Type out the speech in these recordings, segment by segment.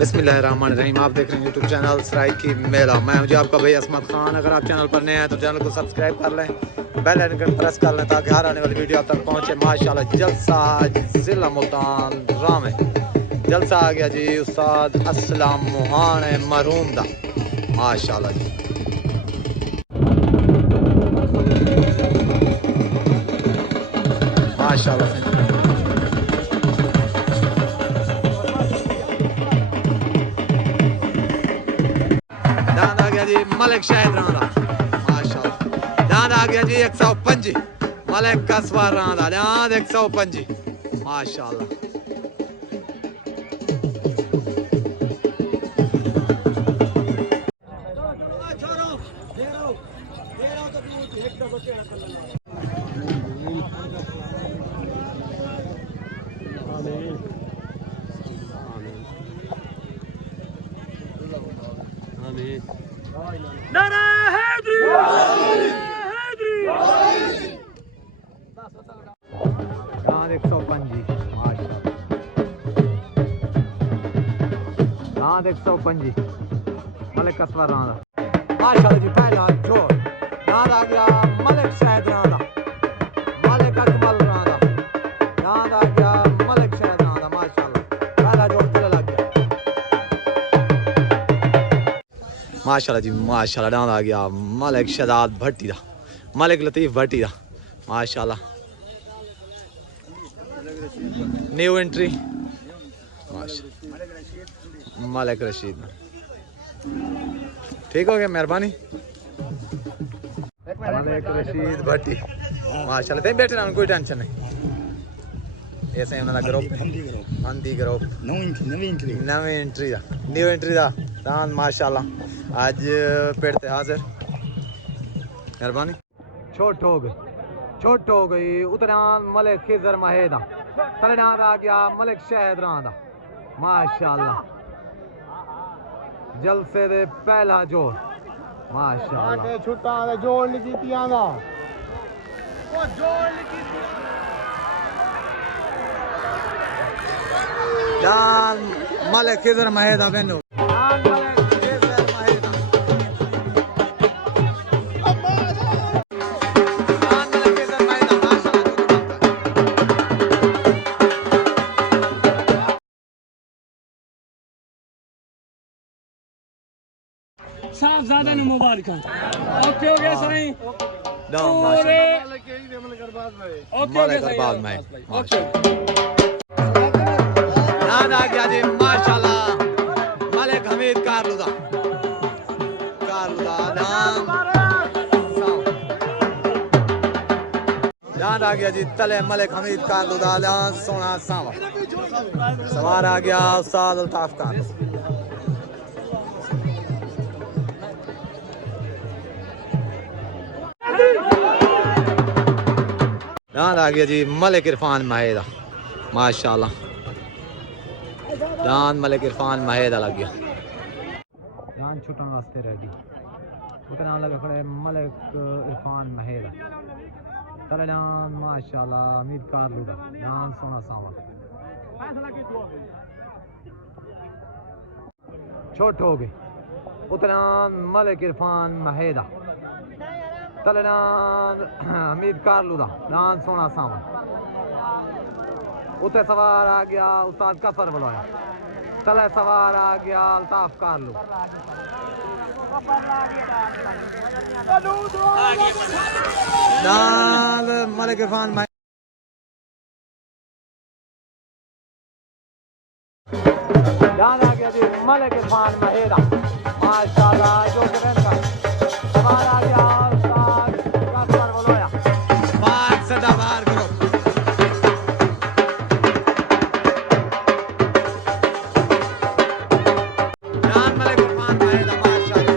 बिस्मिल्लाहिर्रहमानिर्रहीम। आप देख रहे हैं यूट्यूब चैनल सराय की मेला। मैं हूं जी आपका भाई असमत खान। अगर आप चैनल पर नए हैं तो चैनल को सब्सक्राइब कर लें, बेल आइकन प्रेस कर लें ताकि हर आने वाली वीडियो आप तक पहुंचे। माशाल्लाह जलसा जिला मुल्तान राम है, जलसा आ गया जी उस्ताद अस्सलाम मुहान मरूम दा। माशाल्लाह जी माशाल्लाह। दांद आ गया जी मलिक शाहिद रांदा। माशाल्लाह दांद आ गया जी 105 मलिक कसवार रांदा। दांद 105 माशाल्लाह। नारा हैदरी हैदरी। दांद 105 माशाल्लाह। दांद 105 मलिक कसवार रांदा। माशाल्लाह जी पहला जोर दांद आ गया मलिक शाहिद रांदा, मलिक अकमल रांदा। दांद आ गया मलिक शाहिद रांदा। माशाल्लाह पहला जोर दिल लग गया। माशाल्लाह जी माशाल्लाह। दांद आ गया मलिक शहजाद भट्टी दा, मलिक लतीफ भट्टी दा। माशाल्लाह न्यू एंट्री मलिक रशीद। ठीक हो गया, मेहरबानी। मलिक रशीद भट्टी माशाल्लाह। ते बैठे ना, कोई टेंशन नहीं। ऐसे ही उन्होंने ग्रुप हंदी ग्रुप नवी एंट्री दा न्यू एंट्री दा दान माशाल्लाह। आज पेड़ ते हाजिर, मेहरबानी। छोट हो गई उतरान मलिक खिजर महेदा। तलनाद आ गया मलिक शाहिद रांदा। माशाल्लाह जलसे दे पहला जोर माशाल्लाह। छुट्टा जोड़ कीतियां दा ओ जोड़ कीती दान मलिक खिजर महेदा बेनो। साहबजादा ने मुबारक। ओके हो गया सही। दांद आ गया जी माशाल्लाह मलिक हमीद कारलुदा। दांद आ गया जी तले मलिक हमीद कारलुदा। दांद सोना सावा सवार आ गया उस्ताद अल्ताफ खान। दांद आ गया जी मलिक इरफान महेदा। माशाल्लाह दांद मलिक इरफान महेदा लग गया। दांद छुटन वास्ते रेडी उसका नाम लगा खड़े मलिक इरफान महेदा। तले दांद माशाल्लाह हमीद कारलुदा। दांद सोना सावा छोट हो गए उतना मलिक इरफान महेदा। तलनान हमीद कारलुदा। दान सोना सावन उते सवार आ गया उस्ताद कसर बुलाया। तले सवार आ गया अल्ताफ कारलू। दान मलिक इरफान दान आ गया जी मलिक इरफान महेदा। माशाल्लाह जो का सवार आ गया उस्ताद कसर बुलाया। पांच सदाबहार करो दान मलिक इरफान महेदा। माशाल्लाह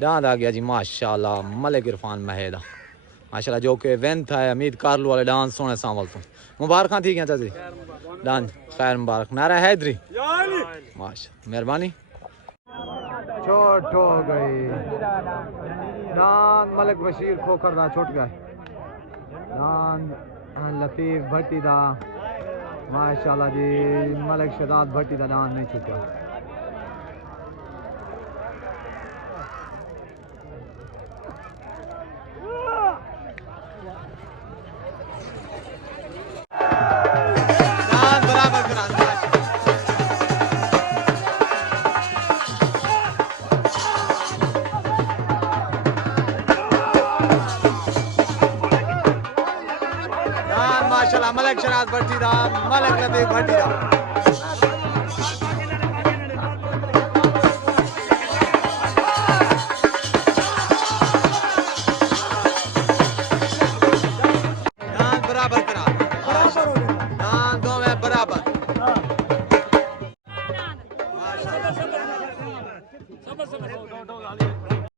दांद आ गया जी माशाल्लाह मलिक इरफान महेदा। माशाल्लाह जो कि वेंथ है हमीद कारलू वाले डांस सोने सांवल तो मुबारक थी क्या चाची डांस खैर मुबारक। नारा हैदरी माशा मेहरबानी। छोट हो गई दान मलिक बशीर खोखर दा छुट गए। दान लतीफ भट्टी दा माशाल्लाह जी मलिक शहजाद भट्टी दा दान नहीं चुका दान बराबर करा माशाल्लाह मलिक शहजाद भट्टी दा मलिक लतीफ भट्टी दा दान बराबर करा दान दो में बराबर सबर